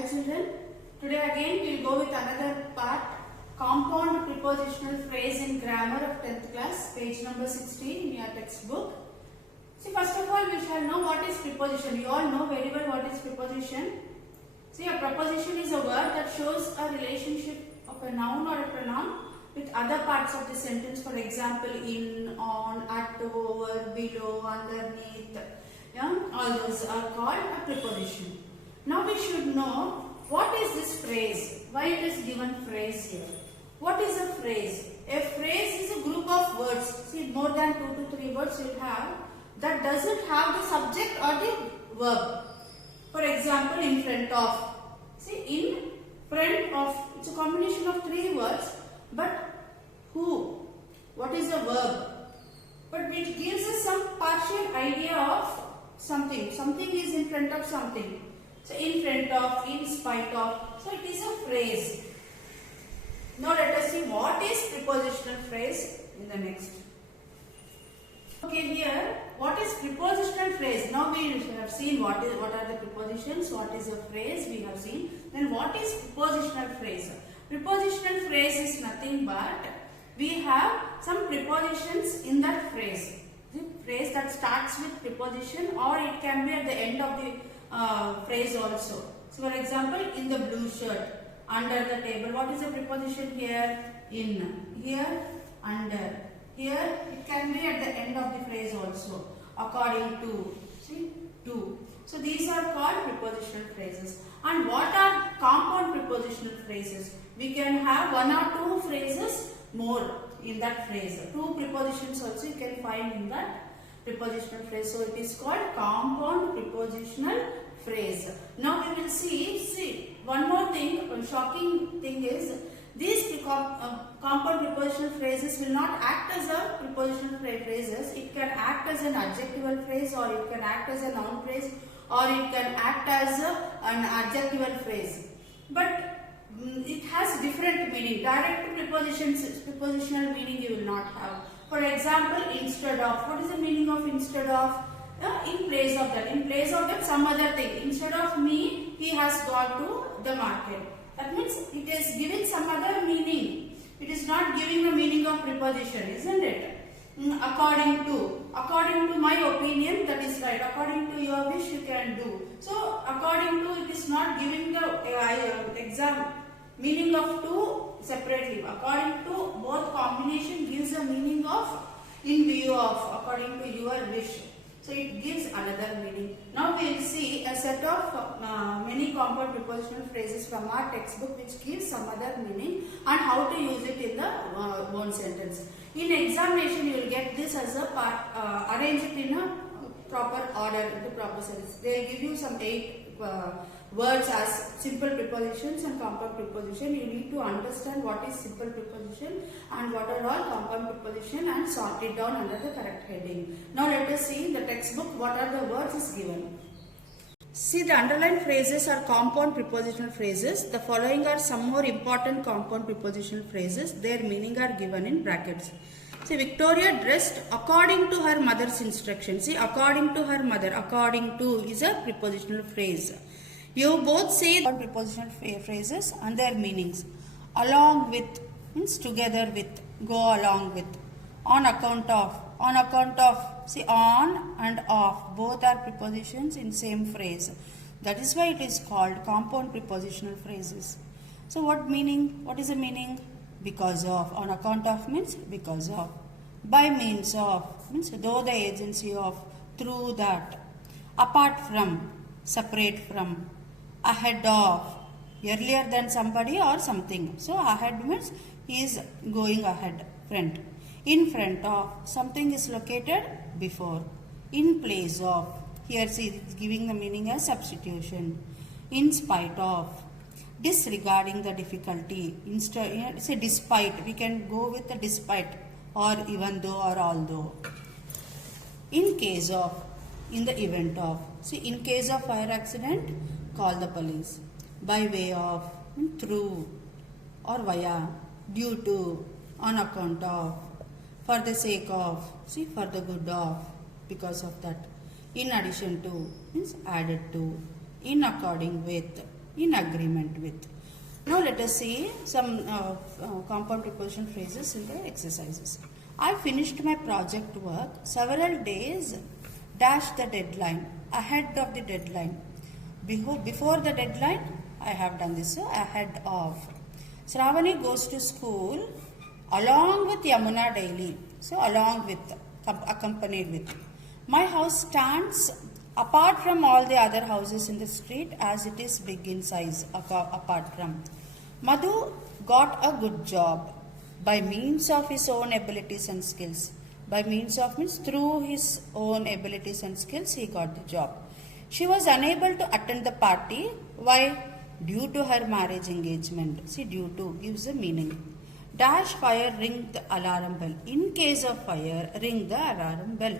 Hi children, today again we will go with another part, compound prepositional phrase in grammar of 10th class, page number 16 in your textbook. See, first of all we shall know what is preposition. You all know very well what is preposition. See, a preposition is a word that shows a relationship of a noun or a pronoun with other parts of the sentence. For example, in, on, at, over, below, underneath. Yeah, all those are called a preposition. Now we should know what is this phrase, why it is given phrase here. What is a phrase? A phrase is a group of words, see more than 2 to 3 words you have, that doesn't have the subject or the verb. For example, in front of, see in front of, it's a combination of 3 words, but who, what is the verb? But it gives us some partial idea of something is in front of something. So, in front of, in spite of. So, it is a phrase. Now, let us see what is prepositional phrase in the next. Okay, here, what is prepositional phrase? Now, we have seen what are the prepositions, what is a phrase, we have seen. Then, what is prepositional phrase? Prepositional phrase is nothing but we have some prepositions in that phrase. The phrase that starts with preposition, or it can be at the end of the phrase also. So, for example, in the blue shirt, under the table, what is the preposition here? In, here, under, here, it can be at the end of the phrase also, according to, see, to. So, these are called prepositional phrases. And what are compound prepositional phrases? We can have 1 or 2 phrases more in that phrase. 2 prepositions also you can find in that prepositional phrase. So, it is called compound prepositional phrase. Now, we will see one more thing, one shocking thing is, these compound prepositional phrases will not act as a prepositional phrases. It can act as an adjectival phrase, or it can act as a noun phrase, or it can act as an adjectival phrase. But it has different meaning. Direct prepositional meaning you will not have. For example, instead of. What is the meaning of instead of? In place of that. In place of that, some other thing. Instead of me, he has gone to the market. That means it is giving some other meaning. It is not giving the meaning of preposition, isn't it? According to my opinion, that is right. According to your wish, you can do. So, according to, it is not giving the exam meaning of two separately. According to, both combination gives a meaning of in view of, according to your wish. So, it gives another meaning. Now, we will see a set of many compound prepositional phrases from our textbook which gives some other meaning and how to use it in the one sentence. In examination, you will get this as a part, arrange it in a proper order, in the proper sentence. They will give you some 8 words as simple prepositions and compound preposition. You need to understand what is simple preposition and what are all compound preposition and sort it down under the correct heading. Now let us see in the textbook what are the words is given. See, the underlined phrases are compound prepositional phrases. The following are some more important compound prepositional phrases. Their meaning are given in brackets. See, Victoria dressed according to her mother's instructions. See, according to her mother. According to is a prepositional phrase. You both say prepositional phrases and their meanings. Along with means together with, go along with. On account of. On account of. See, on and off. Both are prepositions in same phrase. That is why it is called compound prepositional phrases. So, what meaning? What is the meaning? Because of. On account of means because of. By means of means though the agency of. Through that. Apart from. Separate from. Ahead of. Earlier than somebody or something. So, ahead means he is going ahead. Front. In front of. Something is located before. In place of. Here see it is giving the meaning as substitution. In spite of. Disregarding the difficulty. Instead, say despite. We can go with the despite or even though or although. In case of. In the event of. See, in case of fire accident, call the police. By way of, through, or via, due to, on account of, for the sake of, see, for the good of, because of that. In addition to, means added to. In according with, in agreement with. Now let us see some compound preposition phrases in the exercises. I finished my project work several days dash the deadline, ahead of the deadline. Before the deadline, I have done this, so ahead of. Shravani goes to school along with Yamuna daily. So along with, accompanied with. My house stands apart from all the other houses in the street as it is big in size, apart from. Madhu got a good job by means of his own abilities and skills. By means of means through his own abilities and skills he got the job. She was unable to attend the party. Why? Due to her marriage engagement. See, due to gives a meaning. Dash fire, ring the alarm bell. In case of fire, ring the alarm bell.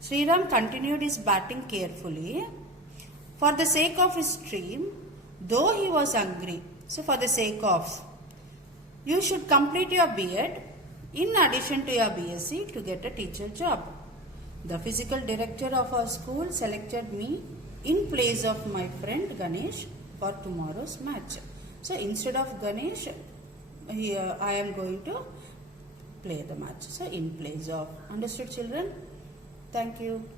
Sriram continued his batting carefully. For the sake of his dream, though he was hungry. So for the sake of, you should complete your B.Ed in addition to your BSc to get a teacher job. The physical director of our school selected me in place of my friend Ganesh for tomorrow's match. So instead of Ganesh, here I am going to play the match. So in place of. Understood, children? Thank you.